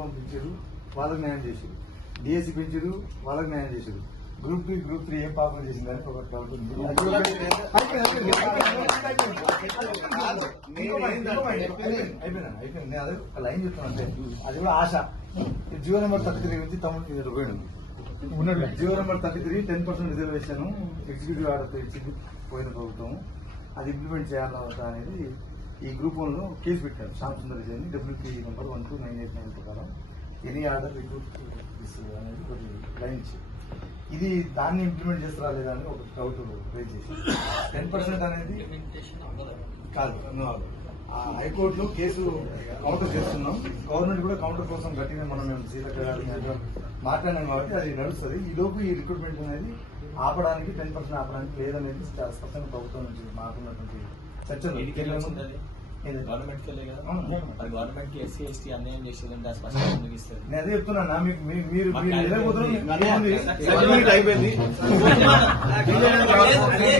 One పెంచారు, వాళ్ళకి న్యాయం చేశారు. డిఎస్సి పెంచారు, వాళ్ళకి న్యాయం చేశారు. గ్రూప్ 2 గ్రూప్ 3 ఏం పాపం చేసిందని ఒక డౌట్ ఉంది. అయిపోయింది. నేను అదే ఒక లైన్ చెప్తాను అంటే అది కూడా ఆశ. జియో నెంబర్ 33 నుంచి తమ్ముడు పోయాడు. Jio number 33 10% reservation executive order ఇచ్చింది పోయిన ప్రభుత్వం. అది ఇంప్లిమెంట్ చేయాలా వద్దా అనేది ఈ గ్రూప్ 1 లో కేసు పెట్టారు. శ్యామ్ సుందర్ అని WP నెంబర్ 12989 ప్రకారం ఎనీ ఆర్డర్ రిక్రూట్ అనేది ఒకటి లైన్ ఇచ్చింది. ఇది దాన్ని ఇంప్లిమెంట్ చేస్తారా లేదా అని ఒక డౌట్ రేజ్ చేసి 10% అనేది కాదు. హైకోర్టులో కేసు కౌంటర్ చేస్తున్నాం. గవర్నమెంట్ కూడా కౌంటర్ కోసం గట్టిగా మేము సీతక్క మాట్లాడినాం కాబట్టి అది నడుస్తుంది. ఈ లోపు ఈ రిక్రూట్మెంట్ అనేది ఆపడానికి 10% ఆపడానికి లేదనేది చాలా స్పష్టంగా ప్రభుత్వం నుంచి మాకున్నటువంటి చర్చలు. గవర్నమెంట్ గవర్నమెంట్ కి ఎస్సీ ఎస్టీ అన్యాయం చేసేదంటే స్పష్టంగా ముగిస్తుంది. నేను అదే చెప్తున్నా. మీరు అయిపోయింది.